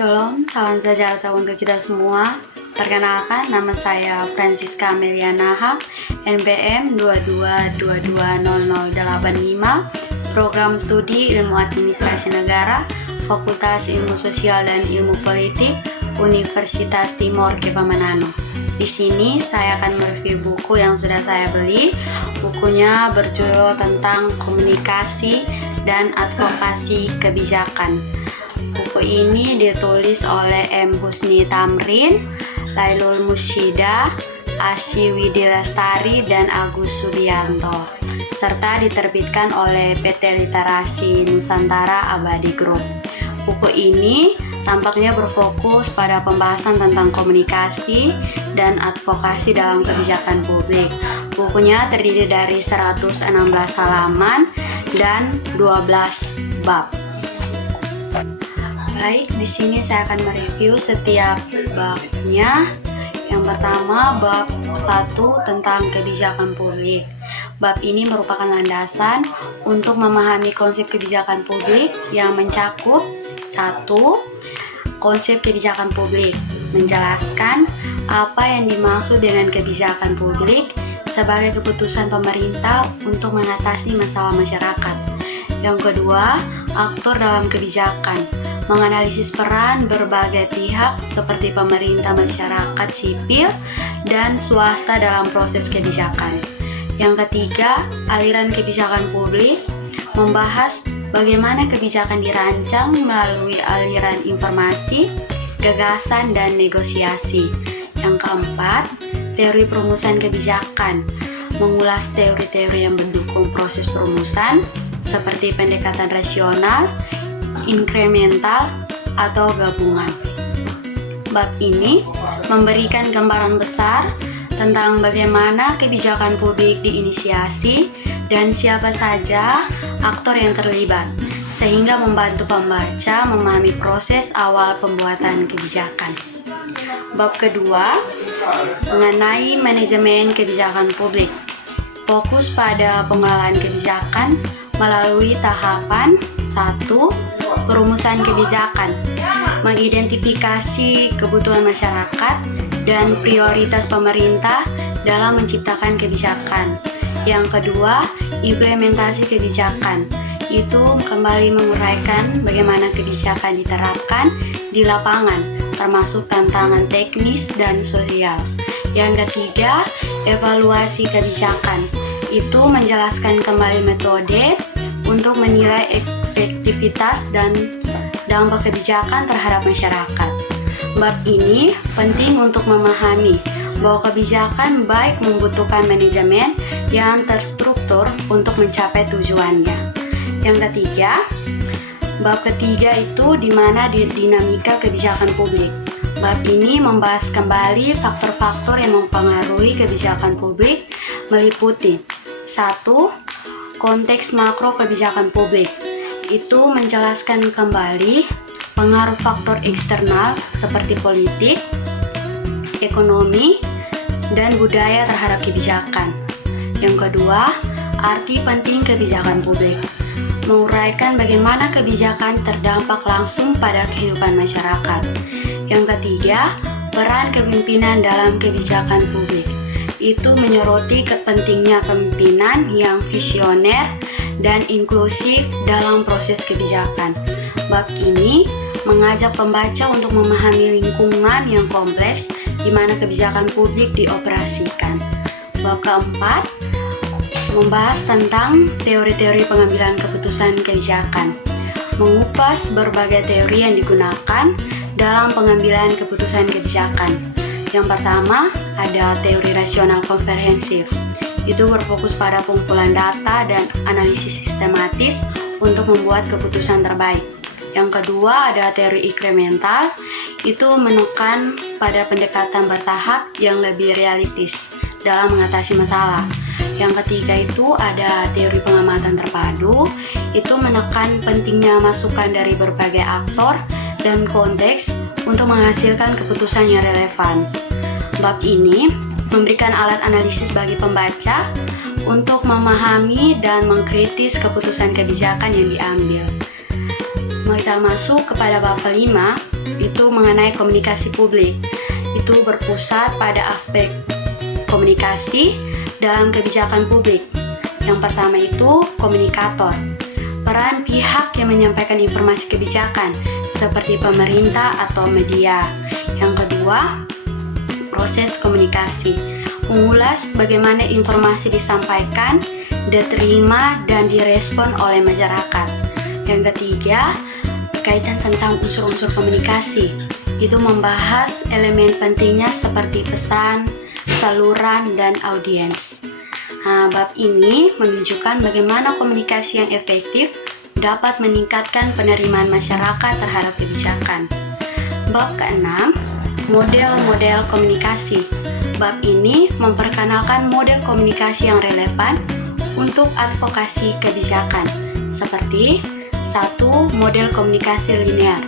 Shalom, salam sejahtera untuk kita semua. Perkenalkan, nama saya Francisca Melianaha, NPM 22220085, Program Studi Ilmu Administrasi Negara, Fakultas Ilmu Sosial dan Ilmu Politik, Universitas Timor Keba Manado. Di sini saya akan mereview buku yang sudah saya beli. Bukunya berjudul tentang komunikasi dan advokasi kebijakan. Buku ini ditulis oleh M. Husni Tamrin, Lailul Musyida, Asy Widilestari, dan Agus Subianto, serta diterbitkan oleh PT Literasi Nusantara Abadi Group. Buku ini tampaknya berfokus pada pembahasan tentang komunikasi dan advokasi dalam kebijakan publik. Bukunya terdiri dari 116 halaman dan 12 bab. Baik, di sini saya akan mereview setiap babnya. Yang pertama, bab 1 tentang kebijakan publik. Bab ini merupakan landasan untuk memahami konsep kebijakan publik yang mencakup 1. Konsep kebijakan publik, menjelaskan apa yang dimaksud dengan kebijakan publik sebagai keputusan pemerintah untuk mengatasi masalah masyarakat. Yang kedua, aktor dalam kebijakan, menganalisis peran berbagai pihak seperti pemerintah, masyarakat sipil, dan swasta dalam proses kebijakan. Yang ketiga, aliran kebijakan publik, membahas bagaimana kebijakan dirancang melalui aliran informasi, gagasan, dan negosiasi. Yang keempat, teori perumusan kebijakan, mengulas teori-teori yang mendukung proses perumusan seperti pendekatan rasional, inkremental, atau gabungan. Bab ini memberikan gambaran besar tentang bagaimana kebijakan publik diinisiasi dan siapa saja aktor yang terlibat, sehingga membantu pembaca memahami proses awal pembuatan kebijakan. Bab kedua mengenai manajemen kebijakan publik, fokus pada pengelolaan kebijakan melalui tahapan 1. Perumusan kebijakan, mengidentifikasi kebutuhan masyarakat dan prioritas pemerintah dalam menciptakan kebijakan. Yang kedua, implementasi kebijakan, itu kembali menguraikan bagaimana kebijakan diterapkan di lapangan, termasuk tantangan teknis dan sosial. Yang ketiga, evaluasi kebijakan, itu menjelaskan kembali metode untuk menilai efektivitas dan dampak kebijakan terhadap masyarakat. Bab ini penting untuk memahami bahwa kebijakan baik membutuhkan manajemen yang terstruktur untuk mencapai tujuannya. Yang ketiga, bab ketiga itu di mana dinamika kebijakan publik. Bab ini membahas kembali faktor-faktor yang mempengaruhi kebijakan publik, meliputi 1. Konteks makro kebijakan publik, itu menjelaskan kembali pengaruh faktor eksternal seperti politik, ekonomi, dan budaya terhadap kebijakan. Yang kedua, arti penting kebijakan publik, menguraikan bagaimana kebijakan terdampak langsung pada kehidupan masyarakat. Yang ketiga, peran kepemimpinan dalam kebijakan publik, itu menyoroti pentingnya kepemimpinan yang visioner dan inklusif dalam proses kebijakan. Bab ini mengajak pembaca untuk memahami lingkungan yang kompleks di mana kebijakan publik dioperasikan. Bab keempat membahas tentang teori-teori pengambilan keputusan kebijakan, mengupas berbagai teori yang digunakan dalam pengambilan keputusan kebijakan. Yang pertama, ada teori rasional komprehensif. Itu berfokus pada pengumpulan data dan analisis sistematis untuk membuat keputusan terbaik. Yang kedua, ada teori inkremental. Itu menekan pada pendekatan bertahap yang lebih realistis dalam mengatasi masalah. Yang ketiga itu ada teori pengamatan terpadu. Itu menekan pentingnya masukan dari berbagai aktor dan konteks untuk menghasilkan keputusan yang relevan. Bab ini memberikan alat analisis bagi pembaca untuk memahami dan mengkritis keputusan kebijakan yang diambil. Kita masuk kepada bab kelima, itu mengenai komunikasi publik. Itu berpusat pada aspek komunikasi dalam kebijakan publik. Yang pertama itu komunikator, peran pihak yang menyampaikan informasi kebijakan seperti pemerintah atau media. Yang kedua, proses komunikasi, mengulas bagaimana informasi disampaikan, diterima, dan direspon oleh masyarakat. Yang ketiga, berkaitan tentang unsur-unsur komunikasi, itu membahas elemen pentingnya seperti pesan, saluran, dan audiens. Bab ini menunjukkan bagaimana komunikasi yang efektif dapat meningkatkan penerimaan masyarakat terhadap kebijakan. Bab keenam, model-model komunikasi. Bab ini memperkenalkan model komunikasi yang relevan untuk advokasi kebijakan, seperti 1. Model komunikasi linear.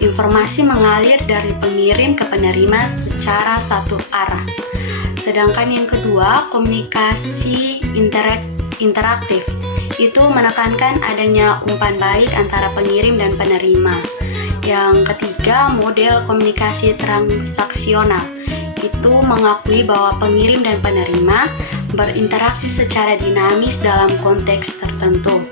Informasi mengalir dari pengirim ke penerima secara satu arah. Sedangkan yang kedua, komunikasi interaktif. Itu menekankan adanya umpan balik antara pengirim dan penerima. Yang ketiga, model komunikasi transaksional. Itu mengakui bahwa pengirim dan penerima berinteraksi secara dinamis dalam konteks tertentu.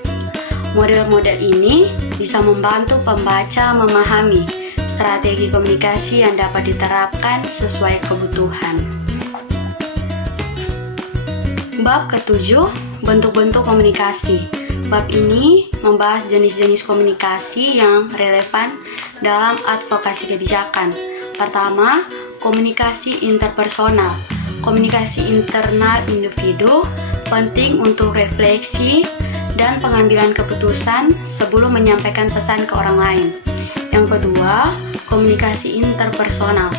Model-model ini bisa membantu pembaca memahami strategi komunikasi yang dapat diterapkan sesuai kebutuhan. Bab ketujuh, bentuk-bentuk komunikasi. Bab ini membahas jenis-jenis komunikasi yang relevan dalam advokasi kebijakan. Pertama, komunikasi interpersonal. Komunikasi internal individu penting untuk refleksi dan pengambilan keputusan sebelum menyampaikan pesan ke orang lain. Yang kedua, komunikasi interpersonal.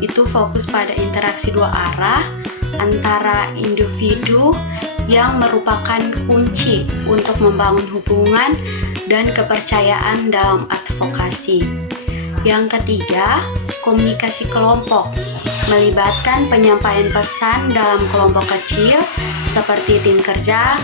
Itu fokus pada interaksi dua arah antara individu yang merupakan kunci untuk membangun hubungan dan kepercayaan dalam advokasi. Yang ketiga, komunikasi kelompok. Melibatkan penyampaian pesan dalam kelompok kecil seperti tim kerja,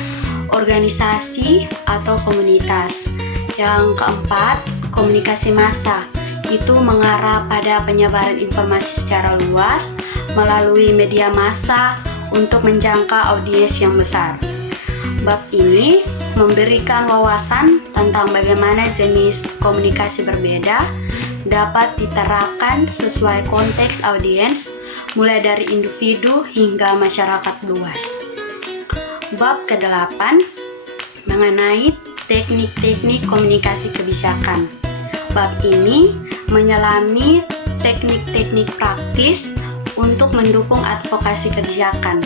organisasi, atau komunitas. Yang keempat, komunikasi massa. Itu mengarah pada penyebaran informasi secara luas melalui media massa untuk menjangkau audiens yang besar. Bab ini memberikan wawasan tentang bagaimana jenis komunikasi berbeda dapat diterapkan sesuai konteks audiens, mulai dari individu hingga masyarakat luas. Bab ke-8 mengenai teknik-teknik komunikasi kebijakan. Bab ini menyelami teknik-teknik praktis untuk mendukung advokasi kebijakan.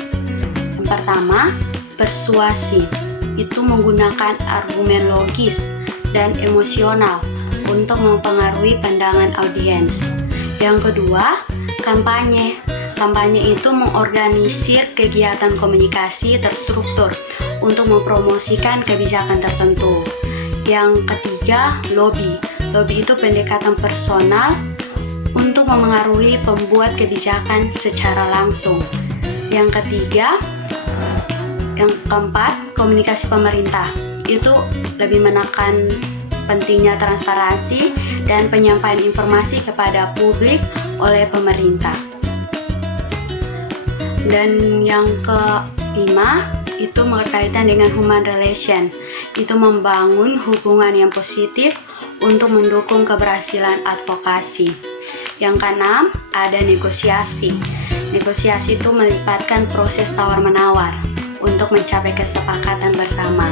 Yang pertama, persuasi. Itu menggunakan argumen logis dan emosional untuk mempengaruhi pandangan audiens. Yang kedua, kampanye. Kampanye itu mengorganisir kegiatan komunikasi terstruktur untuk mempromosikan kebijakan tertentu. Yang ketiga, lobby. Lobby itu pendekatan personal untuk memengaruhi pembuat kebijakan secara langsung. Yang ketiga, yang keempat, komunikasi pemerintah. Itu lebih menekan pentingnya transparansi dan penyampaian informasi kepada publik oleh pemerintah. Dan yang kelima, itu berkaitan dengan human relation. Itu membangun hubungan yang positif untuk mendukung keberhasilan advokasi. Yang keenam, ada negosiasi. Negosiasi itu melibatkan proses tawar-menawar untuk mencapai kesepakatan bersama.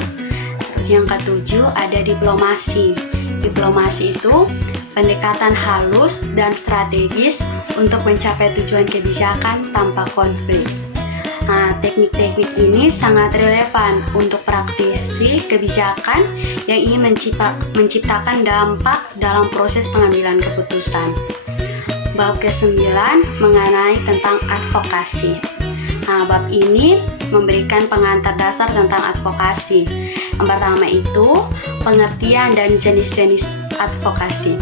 Terus yang ketujuh, ada diplomasi. Diplomasi itu pendekatan halus dan strategis untuk mencapai tujuan kebijakan tanpa konflik. Teknik-teknik ini sangat relevan untuk praktisi kebijakan yang ingin menciptakan dampak dalam proses pengambilan keputusan. Bab ke-9 mengenai tentang advokasi. Bab ini memberikan pengantar dasar tentang advokasi. Yang pertama itu pengertian dan jenis-jenis advokasi.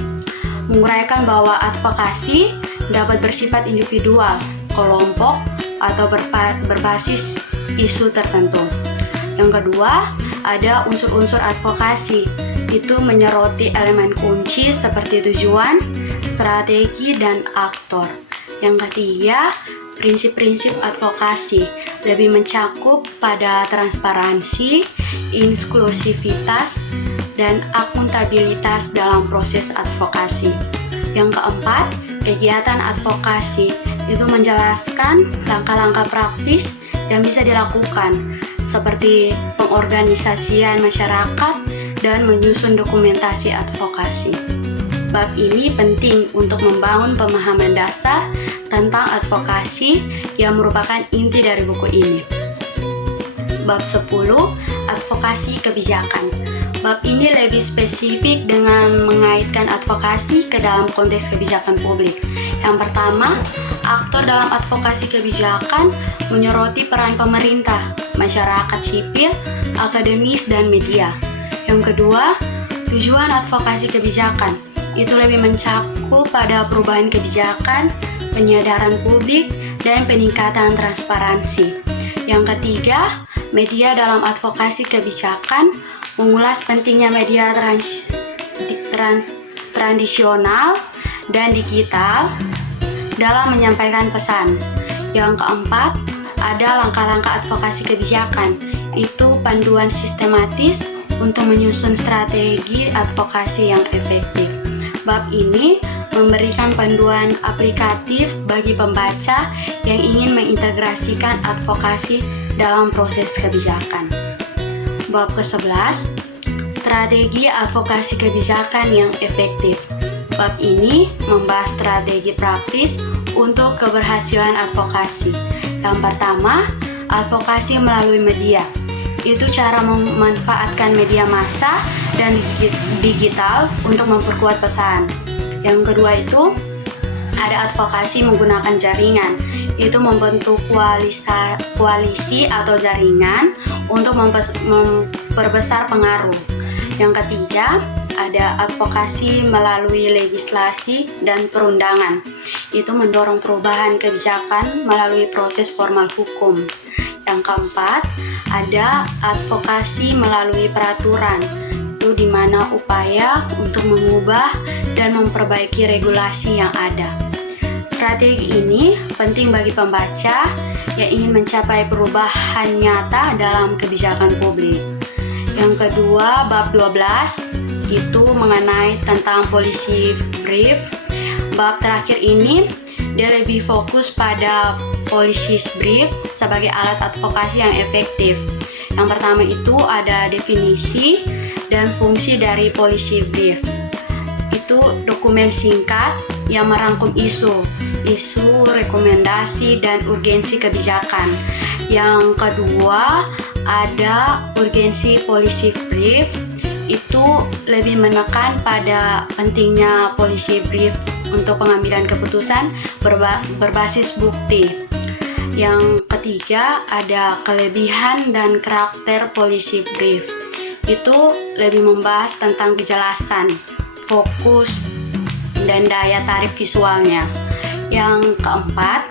Menguraikan bahwa advokasi dapat bersifat individual, kelompok, atau berbasis isu tertentu. Yang kedua, ada unsur-unsur advokasi. itu menyoroti elemen kunci seperti tujuan, strategi, dan aktor. Yang ketiga, prinsip-prinsip advokasi lebih mencakup pada transparansi, inklusivitas, dan akuntabilitas dalam proses advokasi. Yang keempat, kegiatan advokasi itu menjelaskan langkah-langkah praktis yang bisa dilakukan seperti pengorganisasian masyarakat dan menyusun dokumentasi advokasi. Bab ini penting untuk membangun pemahaman dasar tentang advokasi yang merupakan inti dari buku ini. Bab 10, advokasi kebijakan. Bab ini lebih spesifik dengan mengaitkan advokasi ke dalam konteks kebijakan publik. Yang pertama, aktor dalam advokasi kebijakan menyoroti peran pemerintah, masyarakat sipil, akademis, dan media. Yang kedua, tujuan advokasi kebijakan itu lebih mencakup pada perubahan kebijakan, penyadaran publik, dan peningkatan transparansi. Yang ketiga, media dalam advokasi kebijakan mengulas pentingnya media tradisional dan digital dalam menyampaikan pesan. Yang keempat, ada langkah-langkah advokasi kebijakan, itu panduan sistematis untuk menyusun strategi advokasi yang efektif. Bab ini memberikan panduan aplikatif bagi pembaca yang ingin mengintegrasikan advokasi dalam proses kebijakan. Bab ke-11, strategi advokasi kebijakan yang efektif. Bab ini membahas strategi praktis untuk keberhasilan advokasi. Yang pertama, advokasi melalui media. Itu cara memanfaatkan media massa dan digital untuk memperkuat pesan. Yang kedua itu ada advokasi menggunakan jaringan. Itu membentuk koalisi atau jaringan untuk memperbesar pengaruh. Yang ketiga, ada advokasi melalui legislasi dan perundangan. Itu mendorong perubahan kebijakan melalui proses formal hukum. Yang keempat, ada advokasi melalui peraturan. Itu di mana upaya untuk mengubah dan memperbaiki regulasi yang ada. Strategi ini penting bagi pembaca yang ingin mencapai perubahan nyata dalam kebijakan publik. Yang kedua, bab 12 itu mengenai tentang policy brief. Bab terakhir ini dia lebih fokus pada policy brief sebagai alat advokasi yang efektif. Yang pertama itu ada definisi dan fungsi dari policy brief. Itu dokumen singkat yang merangkum isu, rekomendasi, dan urgensi kebijakan. Yang kedua ada urgensi policy brief. Itu lebih menekan pada pentingnya policy brief untuk pengambilan keputusan berbasis bukti. Yang ketiga ada kelebihan dan karakter policy brief. Itu lebih membahas tentang kejelasan, fokus, dan daya tarik visualnya. Yang keempat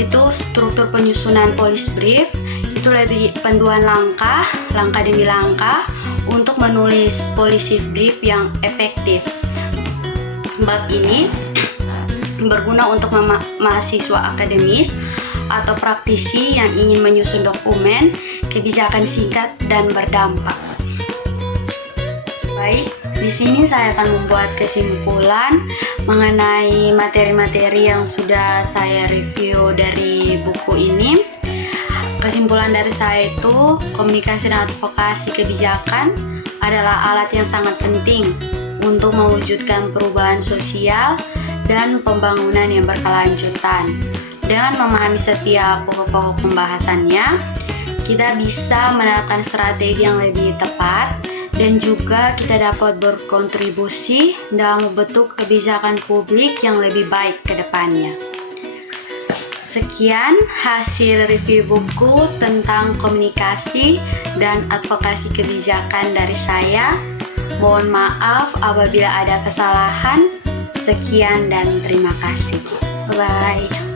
itu struktur penyusunan policy brief. Itu lebih panduan langkah demi langkah untuk menulis policy brief yang efektif. Bab ini berguna untuk mahasiswa akademis atau praktisi yang ingin menyusun dokumen kebijakan singkat dan berdampak. Baik, di sini saya akan membuat kesimpulan mengenai materi-materi yang sudah saya review dari buku ini. Kesimpulan dari saya itu, komunikasi dan advokasi kebijakan adalah alat yang sangat penting untuk mewujudkan perubahan sosial dan pembangunan yang berkelanjutan. Dengan memahami setiap pokok-pokok pembahasannya, kita bisa menerapkan strategi yang lebih tepat dan juga kita dapat berkontribusi dalam membentuk kebijakan publik yang lebih baik ke depannya. Sekian hasil review buku tentang komunikasi dan advokasi kebijakan dari saya. Mohon maaf apabila ada kesalahan. Sekian dan terima kasih. Bye.